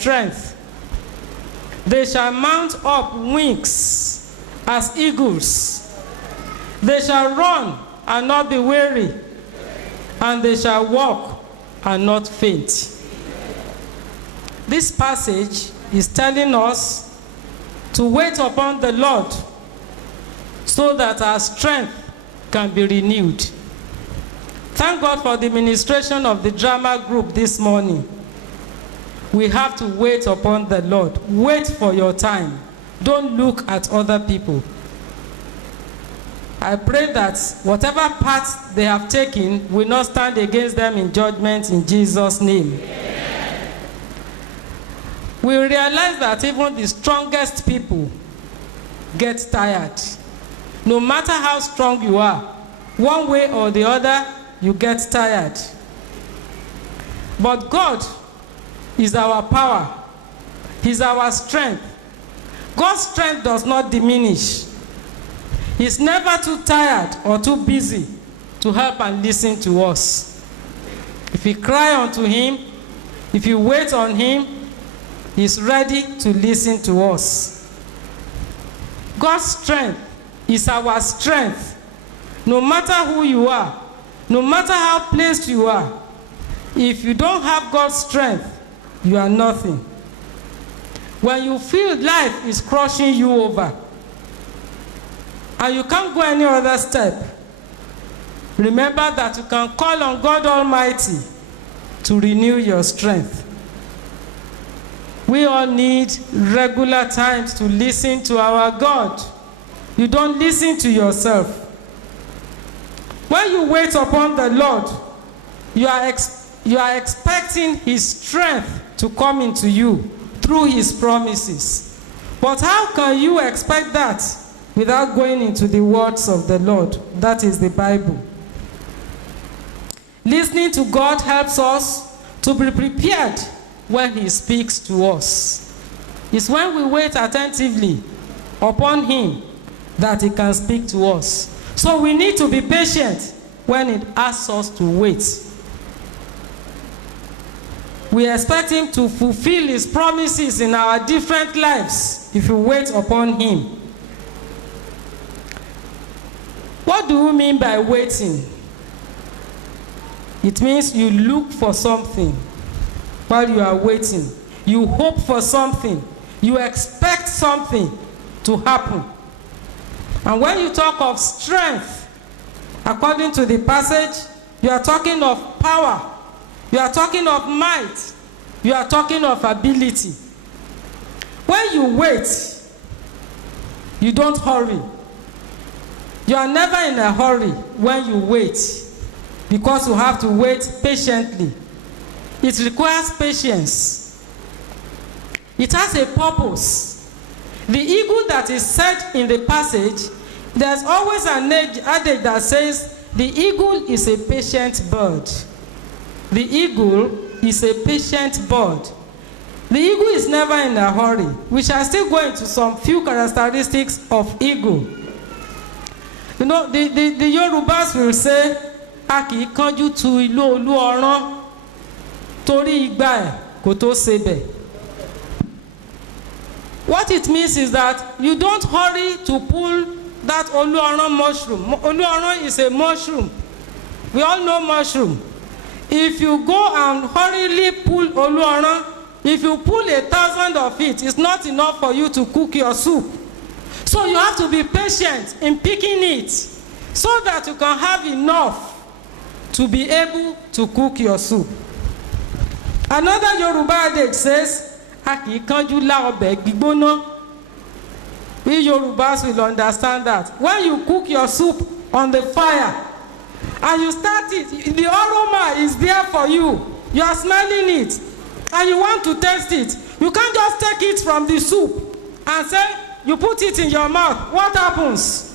strength. They shall mount up wings as eagles. They shall run and not be weary, and they shall walk and not faint. This passage is telling us to wait upon the Lord so that our strength can be renewed. Thank God for the ministration of the drama group this morning. We have to wait upon the Lord. Wait for your time. Don't look at other people. I pray that whatever path they have taken will not stand against them in judgment in Jesus' name. Amen. We realize that even the strongest people get tired. No matter how strong you are, one way or the other, you get tired. But God is our power. He's our strength. God's strength does not diminish. He's never too tired or too busy to help and listen to us. If we cry unto him, if you wait on him, he's ready to listen to us. God's strength is our strength. No matter who you are, no matter how placed you are, if you don't have God's strength, you are nothing. When you feel life is crushing you over and you can't go any other step, remember that you can call on God Almighty to renew your strength. We all need regular times to listen to our God. You don't listen to yourself. When you wait upon the Lord, you are expecting his strength to come into you through his promises. But how can you expect that without going into the words of the Lord? That is the Bible. Listening to God helps us to be prepared when he speaks to us. It's when we wait attentively upon him that he can speak to us. So we need to be patient when it asks us to wait. We expect him to fulfill his promises in our different lives if we wait upon him. What do we mean by waiting? It means you look for something while you are waiting. You hope for something. You expect something to happen. And when you talk of strength, according to the passage, you are talking of power. You are talking of might. You are talking of ability. When you wait, you don't hurry. You are never in a hurry when you wait, because you have to wait patiently. It requires patience. It has a purpose. The eagle that is said in the passage, there's always an adage that says the eagle is a patient bird. The eagle is a patient bird. The eagle is never in a hurry. We shall still go into some few characteristics of eagle. You know, the Yorubas will say, "A kì í kánjú tu ilé olú ọrán, torí igbá ẹ̀ kò tó sebẹ̀." What it means is that you don't hurry to pull that olú ọrán mushroom. Olú ọrán is a mushroom. We all know mushroom. If you go and hurriedly pull olú ọrán, if you pull 1,000 of it, it's not enough for you to cook your soup. So you have to be patient in picking it so that you can have enough to be able to cook your soup. Another Yoruba adage says, "A kì í kánjú lá ọbẹ̀ gbígbóná." We Yorubas will understand that. When you cook your soup on the fire and you start it, the aroma is there for you. You are smelling it and you want to taste it. You can't just take it from the soup and say, you put it in your mouth. What happens?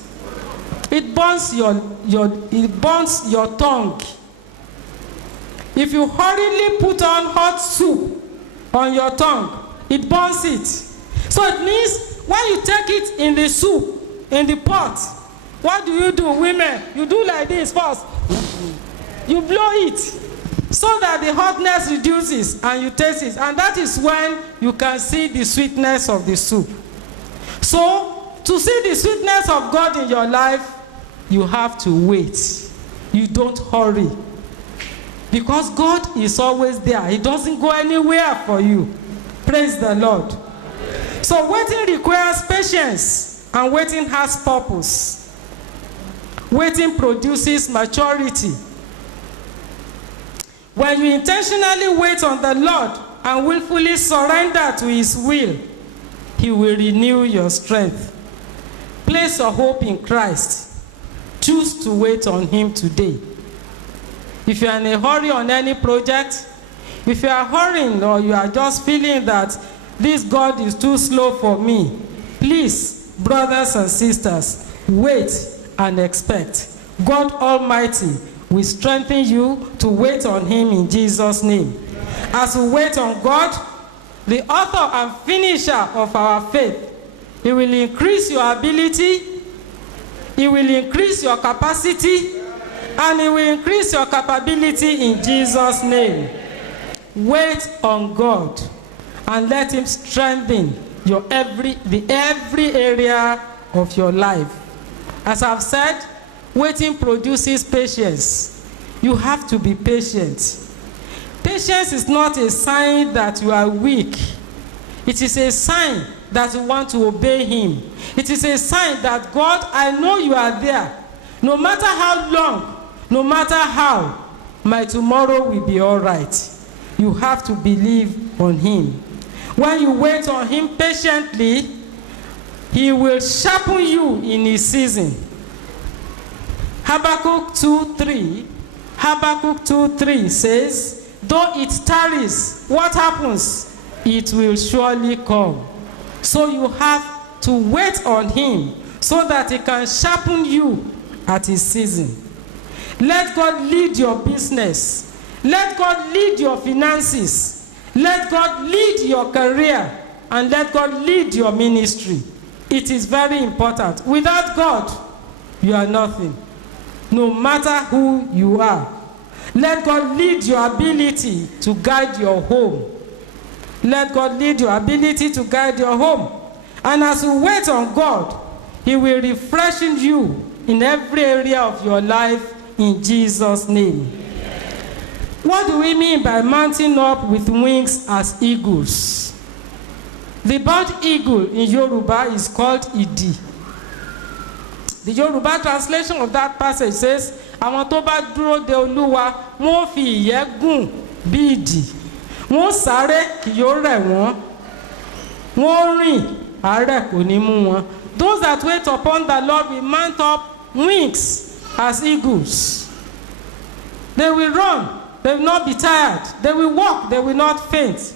It burns your tongue. If you hurriedly put on hot soup on your tongue, it burns it. So it means when you take it in the soup, in the pot, what do? Women? You do like this first. You blow it. so that the hotness reduces and you taste it. And that is when you can see the sweetness of the soup. So, to see the sweetness of God in your life, you have to wait. You don't hurry. Because God is always there. He doesn't go anywhere for you. Praise the Lord. So waiting requires patience, and waiting has purpose. Waiting produces maturity. When you intentionally wait on the Lord and willfully surrender to His will, He will renew your strength. Place your hope in Christ. Choose to wait on Him today. If you are in a hurry on any project, if you are hurrying or you are just feeling that this God is too slow for me, please, brothers and sisters, wait and expect. God Almighty will strengthen you to wait on Him in Jesus' name. As we wait on God, the author and finisher of our faith, He will increase your ability, He will increase your capacity, and He will increase your capability in Jesus' name. Wait on God and let Him strengthen your every area of your life. As I've said, waiting produces patience. You have to be patient. Patience is not a sign that you are weak. It is a sign that you want to obey Him. It is a sign that, God, I know you are there. No matter how long, no matter how, my tomorrow will be all right. You have to believe on Him. When you wait on Him patiently, He will sharpen you in His season. Habakkuk 2:3 says, though it tarries, what happens? It will surely come. So you have to wait on Him so that He can sharpen you at His season. Let God lead your business. Let God lead your finances. Let God lead your career. And let God lead your ministry. It is very important. Without God, you are nothing. No matter who you are. Let God lead your ability to guide your home. Let God lead your ability to guide your home. And as you wait on God, He will refresh you in every area of your life in Jesus' name. What do we mean by mounting up with wings as eagles? The bird eagle in Yoruba is called Idi. The Yoruba translation of that passage says, àwọn tó bá dúró de Olúwa, wọ́n fi ìyẹ́ gùn bí idì. Wọ́n sáré kì yóò rẹ̀ wọ́n. Wọ́n rìn, àárẹ̀ kò ní mú wọn. Those that wait upon the Lord will mount up wings as eagles. They will run, they will not be tired. They will walk, they will not faint.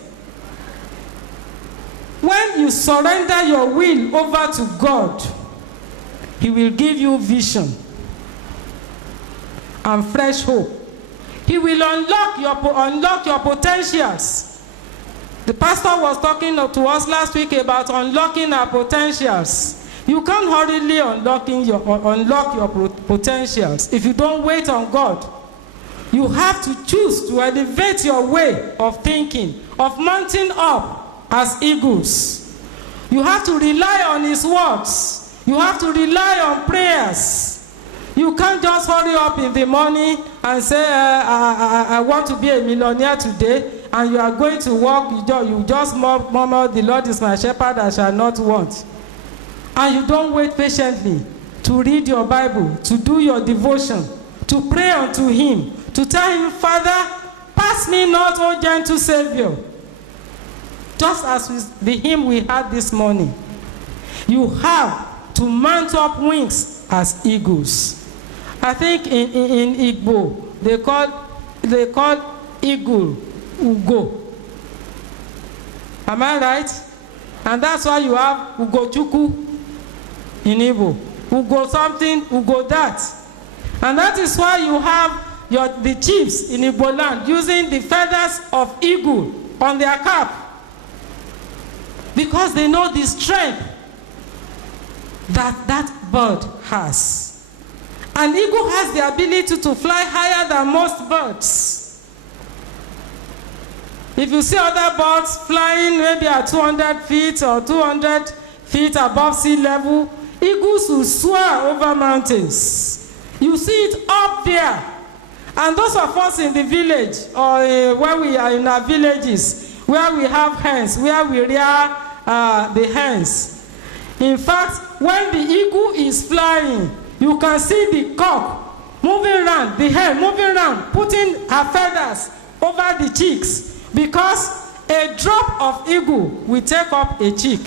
When you surrender your will over to God, He will give you vision and fresh hope. He will unlock your potentials. The pastor was talking to us last week about unlocking our potentials. You can't hurriedly unlock your potentials if you don't wait on God. You have to choose to elevate your way of thinking, of mounting up as eagles. You have to rely on His words. You have to rely on prayers. You can't just hurry up in the morning and say, I want to be a millionaire today, and you are going to work, you just murmur, the Lord is my shepherd, I shall not want. And you don't wait patiently to read your Bible, to do your devotion, to pray unto Him, to tell Him, Father, pass me not, O gentle Savior. Just as with the hymn we had this morning. You have to mount up wings as eagles. I think in Igbo, they call eagle Ugo. Am I right? And that's why you have Ugochukwu in Igbo. Ugo something, Ugo that. And that is why you have the chiefs in Igbo land using the feathers of eagle on their cap. Because they know the strength that bird has. An eagle has the ability to fly higher than most birds. If you see other birds flying maybe at 200 feet or 200 feet above sea level, eagles will soar over mountains. You see it up there. And those of us in the village, or where we are in our villages, where we have hens, where we rear the hens. In fact, when the eagle is flying, you can see the cock moving around, the hen moving around, putting her feathers over the cheeks, because a drop of eagle will take up a chick.